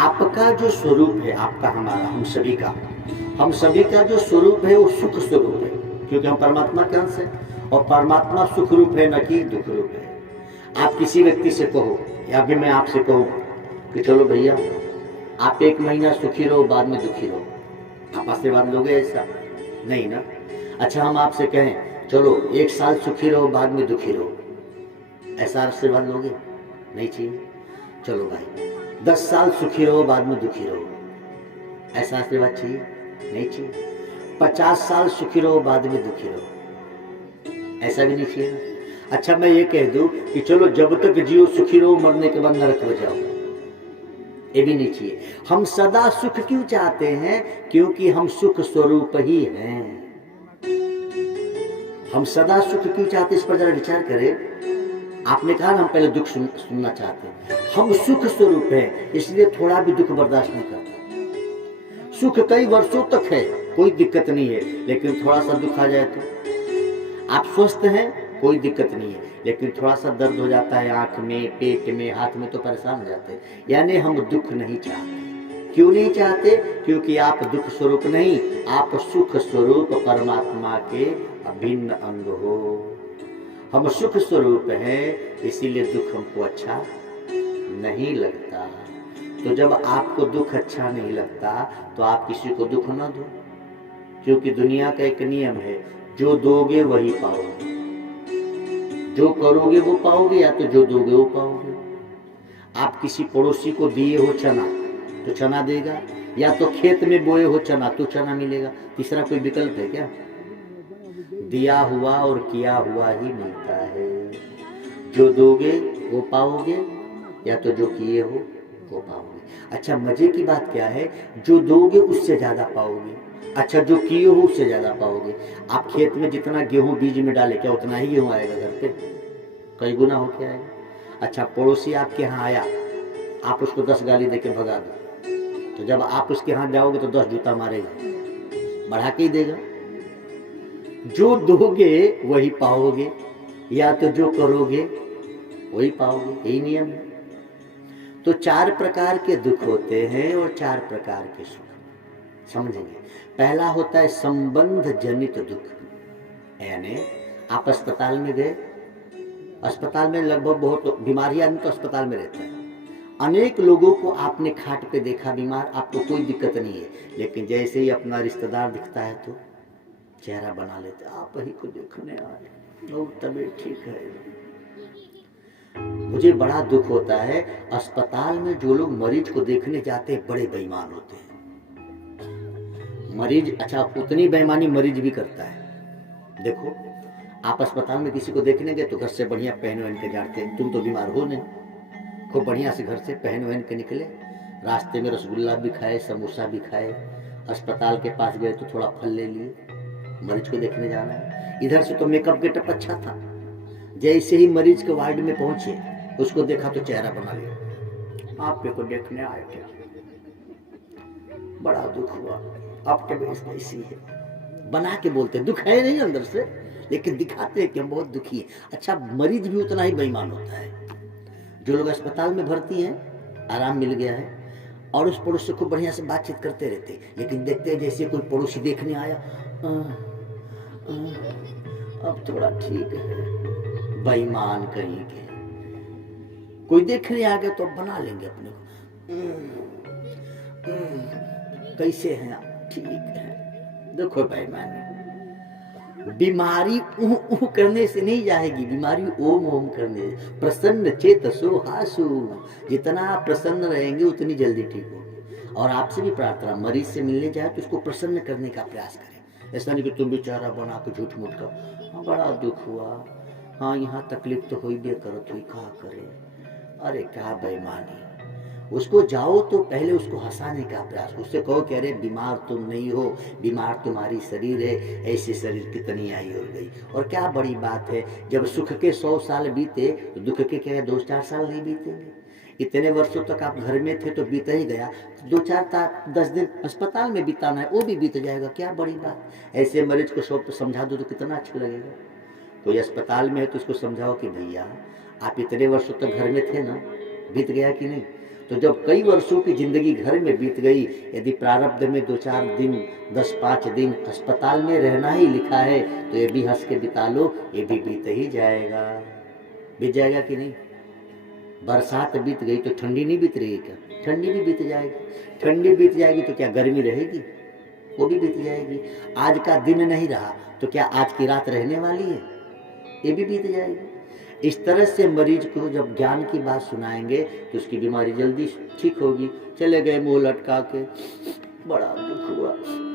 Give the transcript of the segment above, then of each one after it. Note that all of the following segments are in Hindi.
आपका जो स्वरूप है, आपका हमारा हम सभी का जो स्वरूप है वो सुख स्वरूप है, क्योंकि हम परमात्मा के अंश हैं और परमात्मा सुख रूप है, न कि दुख रूप है। आप किसी व्यक्ति से कहो या फिर मैं आपसे कहूँ कि चलो भैया आप 1 महीना सुखी रहो, बाद में दुखी रहो, आप आशीर्वाद लोगे? ऐसा नहीं ना। अच्छा, हम आपसे कहें चलो 1 साल सुखी रहो, बाद में दुखी रहो, ऐसा आशीर्वाद लोगे? नहीं चाहिए। चलो भाई 10 साल सुखी रहो, बाद में दुखी रहो, ऐसा आशीर्वाद चाहिए? नहीं चाहिए। 50 साल सुखी रहो, बाद में दुखी रहो, ऐसा भी नहीं चाहिए ना। अच्छा, मैं ये कह दूं कि चलो जब तक जियो सुखी रहो, मरने के बाद नरक हो जाओ, ये भी नहीं चाहिए। हम सदा सुख क्यों चाहते हैं? क्योंकि हम सुख स्वरूप ही हैं। हम सदा सुख क्यों चाहते, इस पर जरा विचार करें। आपने कहा हम पहले दुख सुनना चाहते हैं। हम सुख स्वरूप हैं, इसलिए थोड़ा भी दुख बर्दाश्त नहीं करते। सुख कई वर्षों तक है, कोई दिक्कत नहीं है, लेकिन थोड़ा सा दुख आ जाए तो आप स्वस्थ हैं, कोई दिक्कत नहीं है, लेकिन थोड़ा सा दर्द हो जाता है आंख में, पेट में, हाथ में, तो परेशान हो जाते हैं। यानी हम दुख नहीं चाहते। क्यों नहीं चाहते? क्योंकि आप दुख स्वरूप नहीं, आप सुख स्वरूप परमात्मा के अभिन्न अंग हो। हम सुख स्वरूप हैं, इसीलिए दुख हमको अच्छा नहीं लगता। तो जब आपको दुख अच्छा नहीं लगता तो आप किसी को दुख न दो, क्योंकि दुनिया का एक नियम है, जो दोगे वही पाओगे, जो करोगे वो पाओगे, या तो जो दोगे वो पाओगे। आप किसी पड़ोसी को दिए हो चना तो चना देगा, या तो खेत में बोए हो चना तो चना मिलेगा। तीसरा कोई विकल्प है क्या? दिया हुआ और किया हुआ ही मिलता है। जो दोगे वो पाओगे, या तो जो किए हो वो पाओगे। अच्छा, मजे की बात क्या है, जो दोगे उससे ज्यादा पाओगे। अच्छा, जो किए हो उससे ज्यादा पाओगे। आप खेत में जितना गेहूं बीज में डाले, क्या उतना ही गेहूं आएगा घर पे? कई गुना हो के आएगा। अच्छा, पड़ोसी आपके यहाँ आया, आप उसको 10 गाली देके भगा दो, तो जब आप उसके यहाँ जाओगे तो 10 जूता मारेगा, बढ़ा के ही देगा। जो दोगे वही पाओगे, या तो जो करोगे वही पाओगे, यही नियम है। तो 4 प्रकार के दुख होते हैं और 4 प्रकार के सुख, समझेंगे। पहला होता है संबंध जनित दुख, यानी आप अस्पताल में गए, अस्पताल में लगभग बहुत बीमारी आदमी तो अस्पताल में रहता है। अनेक लोगों को आपने खाट पे देखा बीमार, आपको कोई दिक्कत नहीं है, लेकिन जैसे ही अपना रिश्तेदार दिखता है तो चेहरा बना लेते, आप ही को देखने आए, वो तबीयत ठीक है। मुझे बड़ा दुख होता है, अस्पताल में जो लोग मरीज को देखने जाते हैं बड़े बेईमान होते हैं। मरीज, अच्छा उतनी बेईमानी मरीज भी करता है। देखो, आप अस्पताल में किसी को देखने गए तो घर से बढ़िया पहन वहन के जाते हैं, तुम तो बीमार हो नहीं, खूब बढ़िया से घर से पहन वहन के निकले, रास्ते में रसगुल्ला भी खाए, समोसा भी खाए, अस्पताल के पास गए तो थोड़ा फल ले लिए, मरीज को देखने जाना है। इधर से तो मेकअप गेटअप अच्छा था, जैसे ही मरीज के वार्ड में पहुंचे उसको देखा तो चेहरा बना लिया, आप को देखने आए थे। बड़ा दुख हुआ, अब तबीयत कैसी है, बना के बोलते, दुख है नहीं अंदर से, लेकिन दिखाते हैं कि हम बहुत दुखी है। अच्छा, मरीज भी उतना ही बेईमान होता है। जो लोग अस्पताल में भर्ती हैं, आराम मिल गया है, और उस पड़ोस से खूब बढ़िया से बातचीत करते रहते, लेकिन देखते हैं जैसे कोई पड़ोसी देखने आया, अब थोड़ा ठीक है, बेईमान कहीं के। कोई देखने आ गया तो बना लेंगे अपने को, कैसे हैं आप? ठीक है। देखो बेईमानी, बीमारी ऊह ऊह करने से नहीं जाएगी, बीमारी ओम ओम करने। प्रसन्न चेतसो हासु, जितना प्रसन्न रहेंगे उतनी जल्दी ठीक होगी। और आपसे भी प्रार्थना, मरीज से मिलने जाए तो उसको प्रसन्न करने का प्रयास करें। ऐसा नहीं कि तुम बेचारा बना के झूठ मूठ का, हाँ बड़ा दुख हुआ, हाँ यहाँ तकलीफ तो हुई भी करत हुई, कहा करे, अरे क्या बेईमानी। उसको जाओ तो पहले उसको हंसाने का प्रयास, उससे कहो कि अरे बीमार तुम नहीं हो, बीमार तुम्हारी शरीर है, ऐसे शरीर कितनी आई हो गई। और क्या बड़ी बात है, जब सुख के 100 साल बीते तो दुख के क्या 2-4 साल नहीं बीतेंगे? इतने वर्षों तक आप घर में थे तो बीता ही गया, 2-4-10 दिन अस्पताल में बिताना है, वो भी बीत जाएगा, क्या बड़ी बात। ऐसे मरीज को सब समझा दो तो कितना अच्छा लगेगा। कोई अस्पताल में है तो उसको समझाओ कि भैया आप इतने वर्षों तक घर में थे ना, बीत गया कि नहीं, तो जब कई वर्षों की जिंदगी घर में बीत गई, यदि प्रारब्ध में 2-4 दिन 10-5 दिन अस्पताल में रहना ही लिखा है, तो ये भी हंस के बिता लो, ये भी बीत ही जाएगा। बीत जाएगा कि नहीं? बरसात बीत गई तो ठंडी नहीं बीत रही क्या? ठंडी भी बीत जाएगी। ठंडी बीत जाएगी तो क्या गर्मी रहेगी? वो भी बीत जाएगी। आज का दिन नहीं रहा तो क्या आज की रात रहने वाली है? ये भी बीत जाएगी। इस तरह से मरीज को जब ज्ञान की बात सुनाएंगे तो उसकी बीमारी जल्दी ठीक होगी। चले गए मुंह लटका के, बड़ा दुख हुआ,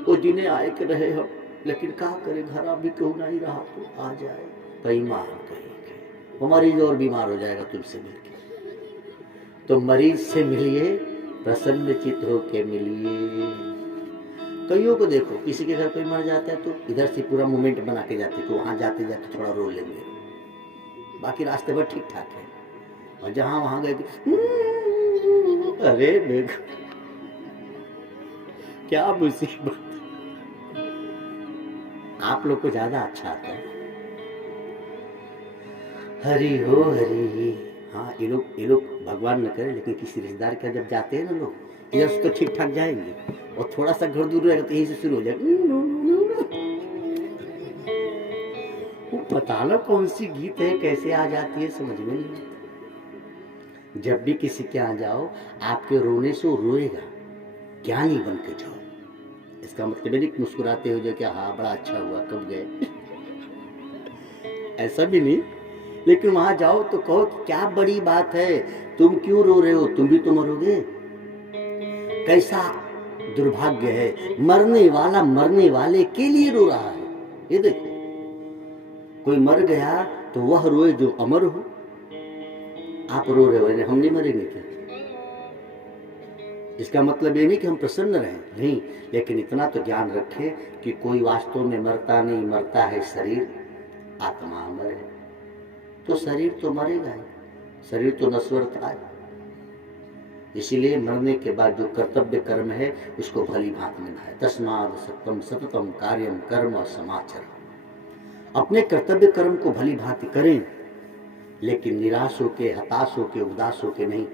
वो दिने आए के रहे हम, लेकिन क्या करे, घर अभी क्यों नहीं रहा तो आ जाए, बेईमान कहेंगे। वो मरीज और बीमार हो जाएगा तुमसे मिलके। तो मरीज से मिलिए, प्रसन्न चित्त होके मिलिए। कईयों को देखो, किसी के घर कोई मर जाता है तो इधर से पूरा मूवमेंट बना के जाते हैं कि वहां जाते जाते थोड़ा रो लेंगे, बाकी रास्ते भर ठीक ठाक है। और जहां वहां गए अरे देखो क्या मुसीबत। आप लोग को ज्यादा अच्छा आता है। हरि हो हरि। हाँ, ये लोग भगवान न करे, लेकिन किसी रिश्तेदार के जब जाते हैं ना लोग, इधर से तो ठीक ठाक जाएंगे और थोड़ा सा घर दूर रहेगा तो यही से शुरू हो जाएगा। वो पता ना कौन सी गीत है, कैसे आ जाती है, समझ में नहीं आता। जब भी किसी के यहाँ जाओ, आपके रोने से वो रोएगा, ज्ञानी बन के जाओ। इसका मतलब नहीं मुस्कुराते हो जो कि हाँ बड़ा अच्छा हुआ, कब गए ऐसा भी नहीं। लेकिन वहां जाओ तो कहो कि क्या बड़ी बात है, तुम क्यों रो रहे हो, तुम भी तो मरोगे। कैसा दुर्भाग्य है, मरने वाला मरने वाले के लिए रो रहा है। ये देखो, कोई मर गया तो वह रोए जो अमर हो। आप रो रहे हो, हम नहीं मरेंगे क्या? इसका मतलब ये नहीं कि हम प्रसन्न रहें, नहीं, लेकिन इतना तो ज्ञान रखें कि कोई वास्तव में मरता नहीं, मरता है शरीर, आत्मा अमर है। तो शरीर तो मरेगा ही, शरीर तो नश्वर था। इसीलिए मरने के बाद जो कर्तव्य कर्म है उसको भली भांति निभाए। तस्माद सत्यम सततम कार्यम कर्म समाचर। अपने कर्तव्य कर्म को भली भांति करें, लेकिन निराश होके, हताश होके, उदास होके नहीं,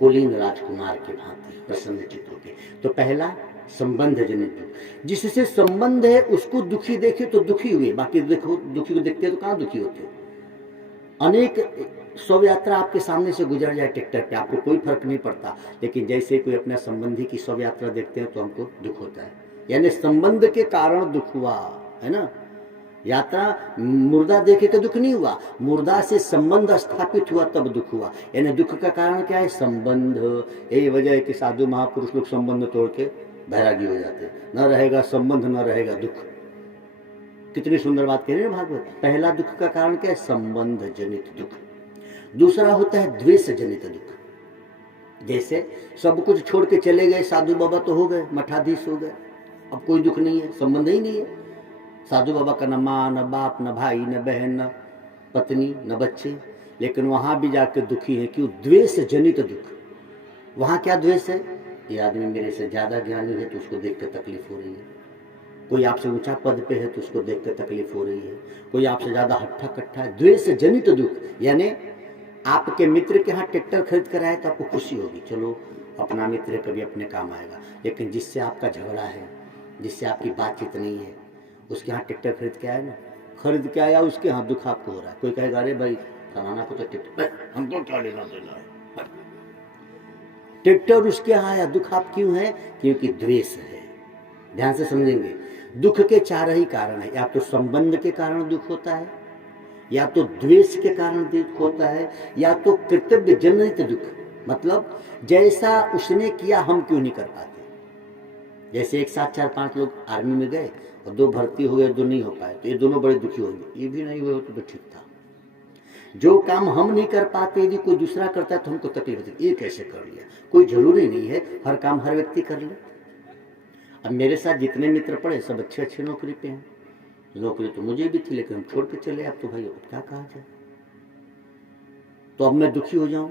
कुलीन राजकुमार के भांति प्रसन्न चित्त होके। तो पहला संबंध जनित दुख, जिससे संबंध है उसको दुखी देखे तो दुखी हुए, बाकी देखो दुखी को देखते तो कहाँ दुखी होते। अनेक शव यात्रा आपके सामने से गुजर जाए ट्रैक्टर पे, आपको कोई फर्क नहीं पड़ता, लेकिन जैसे कोई अपने संबंधी की शव यात्रा देखते हैं तो हमको दुख होता है। यानी संबंध के कारण दुख हुआ है ना। यात्रा मुर्दा देखे तो दुख नहीं हुआ, मुर्दा से संबंध स्थापित हुआ तब दुख हुआ। यानी दुख का कारण क्या है? संबंध। यही वजह है कि साधु महापुरुष लोग संबंध तोड़ के बैरागी हो जाते। न रहेगा संबंध न रहेगा दुख। कितनी सुंदर बात कह रहे हैं भागवत। पहला दुख का कारण क्या है? संबंध जनित दुख। दूसरा होता है द्वेष जनित दुख। जैसे सब कुछ छोड़ के चले गए, साधु बाबा तो हो गए, मठाधीश हो गए, अब कोई दुख नहीं है, संबंध ही नहीं है। साधु बाबा का न माँ न बाप न भाई न बहन न पत्नी न बच्चे, लेकिन वहां भी जाकर दुखी है। क्यों? द्वेष जनित दुख। वहां क्या द्वेष है? ये आदमी मेरे से ज्यादा ज्ञानी है तो उसको देख कर तकलीफ हो रही है, कोई आपसे ऊंचा पद पे है तो उसको देख कर तकलीफ हो रही है, कोई आपसे ज्यादा हट्ठा कट्ठा है। द्वेष जनित दुख। यानी आपके मित्र के यहाँ ट्रैक्टर खरीद कर आए तो आपको खुशी होगी, चलो अपना मित्र कभी अपने काम आएगा, लेकिन जिससे आपका झगड़ा है, जिससे आपकी बातचीत नहीं है, उसके यहाँ ट्रैक्टर खरीद के आया ना, खरीद के आया, उसके यहाँ दुख आपको हो रहा है। कोई कहेगा अरे भाई फलाना को तो ट्रैक्टर, हमको क्या लेना देना है, ट्रैक्टर उसके यहाँ आया, दुख आप क्यों है? क्योंकि द्वेष है। ध्यान से समझेंगे, दुख के चार ही कारण है। या तो संबंध के कारण दुख होता है, या तो द्वेष के कारण दुख होता है, या तो कर्तव्य जनित दुख। मतलब जैसा उसने किया हम क्यों नहीं कर पाते। जैसे एक साथ 4-5 लोग आर्मी में गए और 2 भर्ती हो गए, 2 नहीं हो पाए, तो ये दोनों बड़े दुखी होंगे। ये भी नहीं हुए तो ठीक था। जो काम हम नहीं कर पाते यदि कोई दूसरा करता है तो हमको तकलीफ होती है, ये कैसे कर लिया। कोई जरूरी नहीं है हर काम हर व्यक्ति कर ले। अब मेरे साथ जितने मित्र पड़े सब अच्छे अच्छे नौकरी पे हैं। नौकरी तो मुझे भी थी लेकिन हम छोड़ के चले। अब तो भाई अब क्या कहा जाए। तो अब मैं दुखी हो जाऊं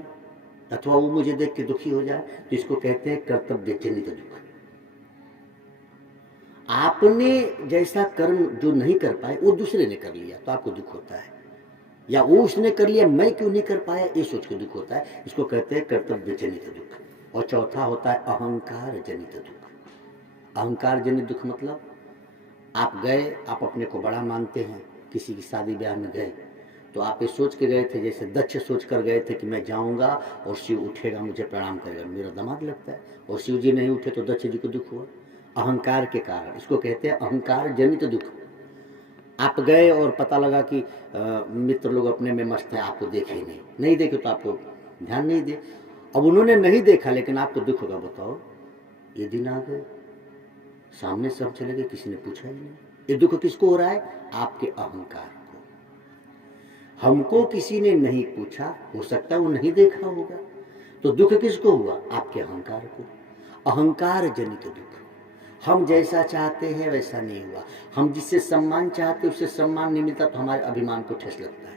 अथवा वो मुझे देख के दुखी हो जाए, तो इसको कहते हैं कर्तव्य जनित दुख। आपने जैसा कर्म जो नहीं कर पाए वो दूसरे ने कर लिया तो आपको दुख होता है, या वो उसने कर लिया मैं क्यों नहीं कर पाया ये सोच के दुख होता है। इसको कहते हैं कर्तव्य जनित दुख। और चौथा होता है अहंकार जनित दुख। अहंकार जनित दुख मतलब आप गए, आप अपने को बड़ा मानते हैं, किसी की शादी ब्याह में गए तो आप ये सोच के गए थे, जैसे दक्ष सोच कर गए थे कि मैं जाऊंगा और शिव उठेगा, मुझे प्रणाम करेगा, मेरा दामाद लगता है, और शिव जी नहीं उठे तो दक्ष जी को दुख हुआ अहंकार के कारण। इसको कहते हैं अहंकार जनित दुख। आप गए और पता लगा कि मित्र लोग अपने में मस्त है, आपको देखे नहीं, नहीं देखे तो आपको ध्यान नहीं दिए। अब उन्होंने नहीं देखा लेकिन आपको दुख होगा। बताओ, ये दिन आ गए, सामने सब चले गए, किसी ने पूछा ही नहीं। ये दुख किसको हो रहा है? आपके अहंकार को। हमको किसी ने नहीं पूछा, हो सकता है वो नहीं देखा होगा, तो दुख किसको हुआ? आपके अहंकार को। अहंकार जनित दुख। हम जैसा चाहते हैं वैसा नहीं हुआ, हम जिससे सम्मान चाहते उससे सम्मान नहीं मिलता तो हमारे अभिमान को ठेस लगता है।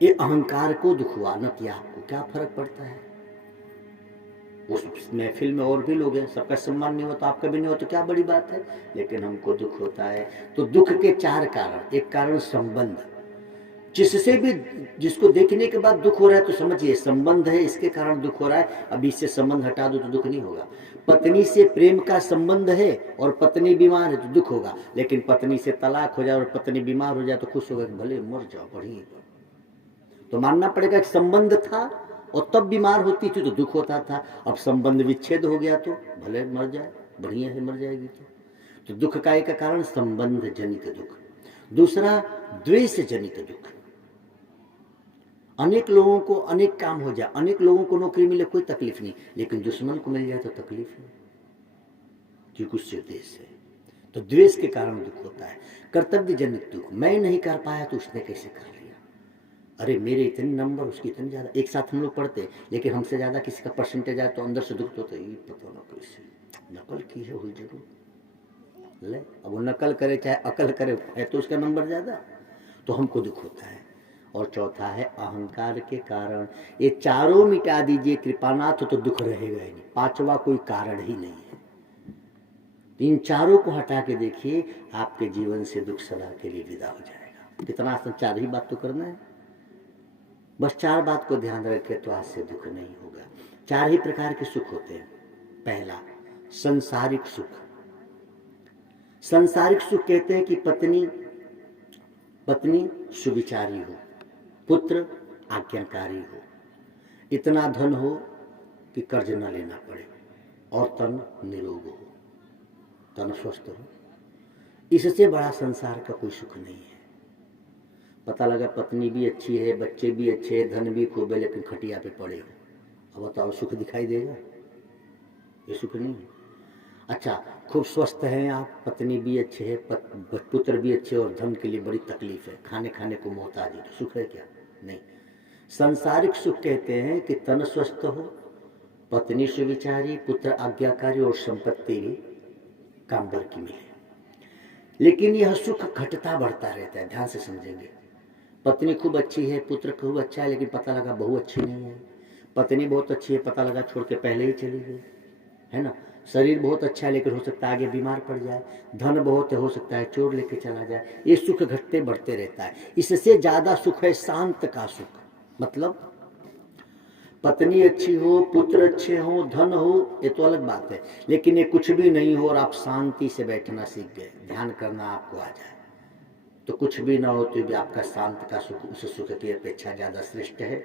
ये अहंकार को दुख हुआ, न कि आपको। क्या फर्क पड़ता है? उस महफिल में और भी लोग हैं, सबका सम्मान नहीं होता, आपका भी नहीं होता, तो क्या बड़ी बात है, लेकिन हमको दुख होता है। तो दुख के चार कारण। एक कारण संबंध, जिससे भी जिसको देखने के बाद दुख हो रहा है तो समझिए संबंध है, इसके कारण दुख हो रहा है। अभी इससे संबंध हटा दो तो दुख नहीं होगा। पत्नी से प्रेम का संबंध है और पत्नी बीमार है तो दुख होगा, लेकिन पत्नी से तलाक हो जाए और पत्नी बीमार हो जाए तो खुश होगा कि भले मर जाओ, बढ़िया। तो मानना पड़ेगा कि संबंध था और तब बीमार होती थी तो दुख होता था, अब संबंध विच्छेद हो गया तो भले मर जाए, बढ़िया है, मर जाएगी। तो दुख का एक कारण संबंध जनित दुख। दूसरा द्वेष जनित दुख। अनेक लोगों को अनेक काम हो जाए, अनेक लोगों को नौकरी मिले, कोई तकलीफ नहीं, लेकिन दुश्मन को मिल जाए तो तकलीफ है, क्योंकि उससे द्वेष है। तो द्वेष के कारण दुख होता है। कर्तव्य जनित दुख। मैं नहीं कर पाया तो उसने कैसे कर लिया, अरे मेरे इतने नंबर, उसकी इतने ज्यादा। एक साथ हम लोग पढ़ते लेकिन हमसे ज्यादा किसी का परसेंटेज आया तो अंदर से दुख तो होता है, ये पता ना कैसे नकल की है, हुई जरूर ले। अब वो नकल करे चाहे अकल करे, है तो उसका नंबर ज्यादा, तो हमको दुख होता है। और चौथा है अहंकार के कारण। ये चारों मिटा दीजिए कृपानाथ तो दुख रहेगा ही नहीं, पांचवा कोई कारण ही नहीं है। इन चारों को हटा के देखिए, आपके जीवन से दुख सदा के लिए विदा हो जाएगा। कितना आसान, चार ही बात तो करना है, बस चार बात को ध्यान रखे तो आज से दुख नहीं होगा। चार ही प्रकार के सुख होते हैं। पहला संसारिक सुख। संसारिक सुख कहते हैं कि पत्नी सुविचारी हो, पुत्र आज्ञाकारी हो, इतना धन हो कि कर्ज न लेना पड़े, और तन निरोग हो, तन स्वस्थ हो। इससे बड़ा संसार का कोई सुख नहीं है। पता लगा पत्नी भी अच्छी है, बच्चे भी अच्छे हैं, धन भी खूब है, लेकिन खटिया पे पड़े हो, अब बताओ सुख दिखाई देगा? ये सुख नहीं है। अच्छा, खूब स्वस्थ हैं आप, पत्नी भी अच्छे है, पुत्र भी अच्छे, और धन के लिए बड़ी तकलीफ है, खाने खाने को मोहताज है, तो सुख है क्या? नहीं। सांसारिक सुख कहते हैं कि तन स्वस्थ हो, पत्नी सुविचारी, पुत्र आज्ञाकारी, और संपत्ति भी काम भर की मिले। लेकिन यह सुख घटता बढ़ता रहता है, ध्यान से समझेंगे। पत्नी खूब अच्छी है, पुत्र खूब अच्छा है, लेकिन पता लगा बहू अच्छी नहीं है। पत्नी बहुत अच्छी है, पता लगा छोड़ के पहले ही चली गई, है ना। शरीर बहुत अच्छा है, लेकिन हो सकता है आगे बीमार पड़ जाए। धन बहुत है, हो सकता है चोर लेके चला जाए। ये सुख घटते बढ़ते रहता है। इससे ज्यादा सुख है शांत का सुख। मतलब पत्नी अच्छी हो, पुत्र अच्छे हो, धन हो, ये तो अलग बात है, लेकिन ये कुछ भी नहीं हो और आप शांति से बैठना सीख गए, ध्यान करना आपको आ जाए, तो कुछ भी ना हो तो भी आपका शांत का सुख उस सुख की अपेक्षा ज्यादा श्रेष्ठ है।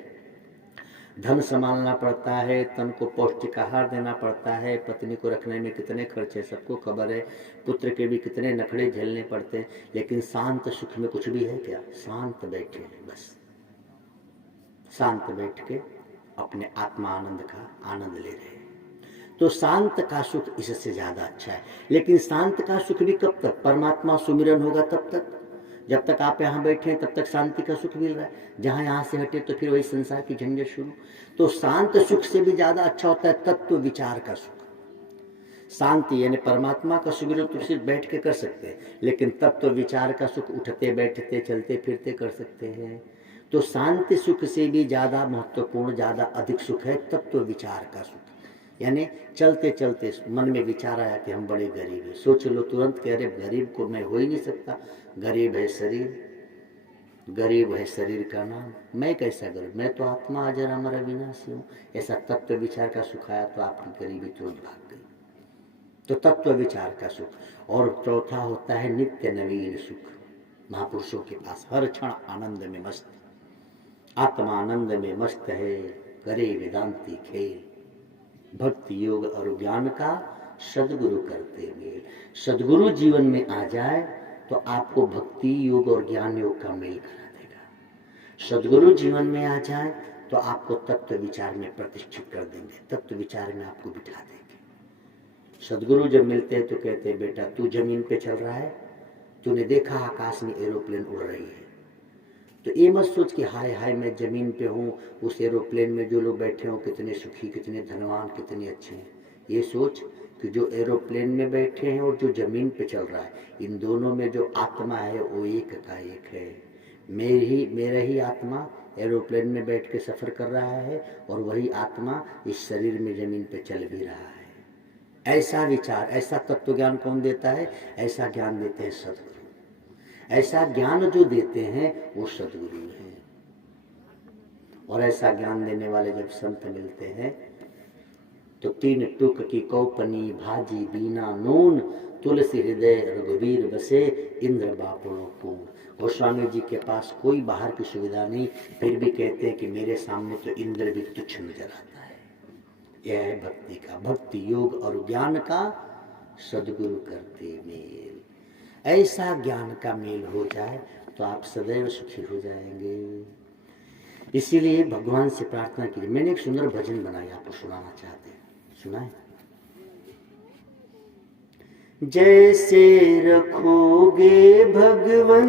धन संभालना पड़ता है, तन को पौष्टिक आहार देना पड़ता है, पत्नी को रखने में कितने खर्चे सबको खबर है, पुत्र के भी कितने नखड़े झेलने पड़ते हैं, लेकिन शांत सुख में कुछ भी है क्या? शांत बैठे, बस शांत बैठ के अपने आत्मा आनंद का आनंद ले रहे हैं। तो शांत का सुख इससे ज्यादा अच्छा है। लेकिन शांत का सुख भी कब तक? परमात्मा सुमिरन होगा तब तक। जब तक आप यहाँ बैठे हैं तब तक शांति का सुख मिल रहा है, जहाँ यहाँ से हटे तो फिर वही संसार की झंझट शुरू। तो शांत सुख से भी ज्यादा अच्छा होता है तत्व विचार का सुख। शांति यानी परमात्मा का सुमिरन तो सिर्फ बैठ के कर सकते हैं, लेकिन तत्व विचार का सुख उठते बैठते चलते फिरते कर सकते हैं। तो शांति सुख से भी ज्यादा महत्वपूर्ण, ज्यादा अधिक सुख है तत्व विचार का सुख। यानी चलते चलते मन में विचार आया कि हम बड़े गरीब हैं, सोच लो तुरंत कि अरे गरीब को मैं हो ही नहीं सकता, गरीब है शरीर, गरीब है शरीर का नाम, मैं कैसा गरीब, मैं तो आत्मा अजर अमर अविनाशी हूँ। ऐसा तत्व विचार का सुख आया तो आपकी गरीबी तुरंत भाग गई। तो तत्व विचार का सुख। और चौथा होता है नित्य नवीन सुख। महापुरुषों के पास हर क्षण आनंद में मस्त, आत्मा आनंद में मस्त है, करे वेदांती खेल। भक्ति योग और ज्ञान का सदगुरु करते मेल। सदगुरु जीवन में आ जाए तो आपको भक्ति योग और ज्ञान योग का मेल करा देगा। सदगुरु जीवन में आ जाए तो आपको तत्व विचार में प्रतिष्ठित कर देंगे, तत्व विचार में आपको बिठा देंगे। सदगुरु जब मिलते हैं तो कहते हैं बेटा तू जमीन पे चल रहा है, तूने देखा आकाश में एरोप्लेन उड़ रही है, तो ये मत सोच कि हाय हाय मैं जमीन पे हूँ, उस एरोप्लेन में जो लोग बैठे हों कितने सुखी, कितने धनवान, कितने अच्छे हैं। ये सोच कि जो एरोप्लेन में बैठे हैं और जो जमीन पे चल रहा है, इन दोनों में जो आत्मा है वो एक का एक है। मेरा ही आत्मा एरोप्लेन में बैठ के सफर कर रहा है और वही आत्मा इस शरीर में जमीन पे चल भी रहा है। ऐसा विचार, ऐसा तत्व ज्ञान कौन देता है? ऐसा ज्ञान देते हैं सदगुरु। ऐसा ज्ञान जो देते हैं वो सदगुरु हैं। और ऐसा ज्ञान देने वाले जब संत मिलते हैं तो तीन टुक की कौपनी भाजी बीना नून, तुलसी हृदय रघुवीर बसे, इंद्र बापुड़ो पूर्ण। गोस्वामी जी के पास कोई बाहर की सुविधा नहीं, फिर भी कहते हैं कि मेरे सामने तो इंद्र भी तुच्छ नजर आता है। यह है भक्ति का, भक्ति योग और ज्ञान का सदगुरु करते मेल। ऐसा ज्ञान का मेल हो जाए तो आप सदैव सुखी हो जाएंगे। इसीलिए भगवान से प्रार्थना कीजिए। मैंने एक सुंदर भजन बनाया, आपको सुनाना चाहते हैं, सुनाए। जैसे रखोगे भगवन